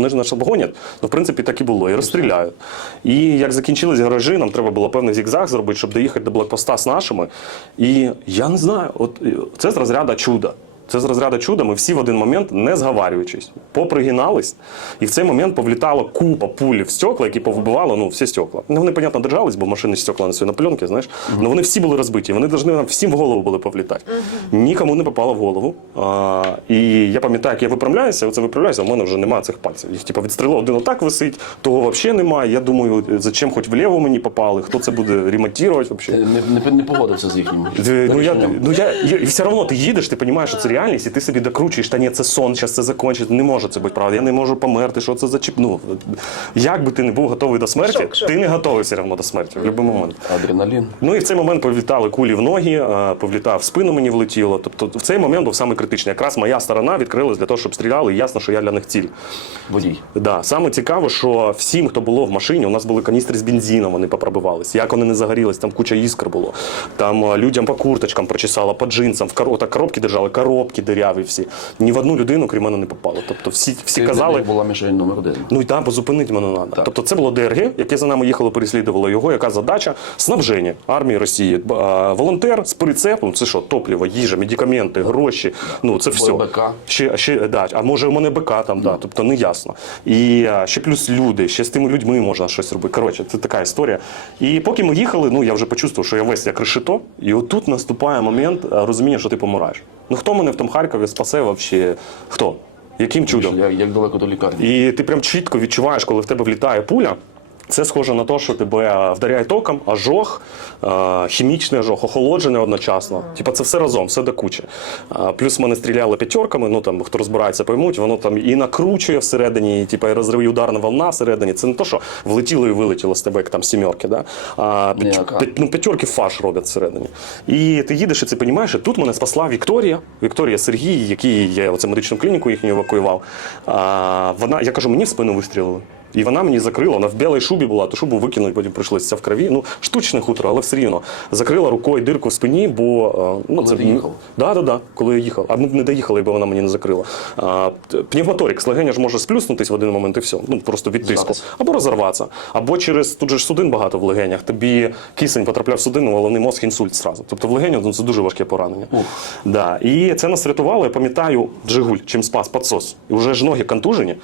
Вони ж нас обгонять, ну в принципі так і було, і розстріляють. І як закінчились гаражі, нам треба було певний зігзаг зробити, щоб доїхати до блокпоста з нашими. І я не знаю, от це з розряду чуда. Це з розряду чуда. Ми всі в один момент, не зговарюючись, попригинались, і в цей момент повлітала купа пуль в стекла, які повибивали ну, всі стекла. Ну, вони, понятно, держались, бо машини стекла на на пленки, знаєш. Але вони всі були розбиті. Вони повинні нам всім в голову були повлітати. Нікому не попало в голову. А, і я пам'ятаю, як я виправляюся, оце виправляюся, а в мене вже немає цих пальців. Їх типу, відстрілив, один отак висить, того взагалі немає. Я думаю, зачем хоч вліво мені попали, хто це буде ремонтувати взагалі. Не, не, не погодився з їхнім. Ну, я, ну я, і, все одно ти їдеш, ти розумієш, що це реальність, і ти собі докручуєш, та ні, це сон, зараз це закінчиться. Не може це бути правда. Я не можу померти, що це за чіп. Ну, як би ти не був готовий до смерті, Шок, шок. ти не готовий все одно до смерті в будь-який момент. Адреналін. Ну і в цей момент повлітали кулі в ноги, повлітав в спину мені влетіло. Тобто в цей момент був саме критичний. Якраз моя сторона відкрилась для того, щоб стріляли, і ясно, що я для них ціль. Водій. Да, саме цікаво, що всім, хто було в машині, у нас були каністри з бензином, вони попробивались. Як вони не загорілись, там куча іскр було. Там людям по курточкам прочесало, по джинсам, в коро... коробки держали, коробки диряві всі. Ні в одну людину, крім мене, не попало. Тобто всі, всі Ти казали. була мішень номер один. Ну і там позупинити мене треба. Тобто це було ДРГ, яке за нами їхало, переслідувало його. Яка задача снабження армії Росії. А, Волонтер з прицепом, це що, топливо, їжа, медикаменти, гроші. Ну це все. БК. Ще, ще да, а може у мене БК там, да, тобто не ясно. І а, ще плюс люди, ще з тими людьми можна щось робити. Коротше, це така історія. І поки ми їхали, ну я вже почувствував, що я весь як решето, і отут наступає момент а, розуміння, що ти помираєш. Ну хто мене в тому Харкові спасе вообще? Хто? Яким чудом? Як, як далеко до лікарні? І ти прям чітко відчуваєш, коли в тебе влітає пуля. Це схоже на те, що тебе вдаряє током, ожог, е, хімічний ожог, охолоджене одночасно. Типа це все разом, все до кучі. Е, Плюс мене стріляли п'ятерками, ну там хто розбирається, поймуть, воно там і накручує всередині, і, типа, і розриває ударна волна всередині. Це не те, що влетіло і вилетіло з тебе, як там сімерки. Да? А ну, п'ятерки фаш роблять всередині. І ти їдеш і це розумієш, і тут мене спасла Вікторія, Вікторія Сергій, який я оце медичну клініку їхню евакуював. А, вона, я кажу, мені в спину вистрілили. І вона мені закрила, вона в білій шубі була, ту шубу викинуть, потім прийшлося вся в крові. Ну, штучне хутро, але все рівно. Закрила рукою дирку в спині, бо е, ну, Коли ти їхав? Да, да, да, коли я їхав. А ми б не доїхали, бо вона мені не закрила. А, пневмоторикс, легеня ж може сплюснутись в один момент і все. Ну просто від тиску. Або розірватися. Або через тут же ж судин багато в легенях. Тобі кисень потрапляв в судину, головний мозк, інсульт зразу. Тобто в легеню ну, це дуже важке поранення. Да. І це нас рятувало. Я пам'ятаю, Джигуль, чим спас підсос. І вже ж ноги контужені.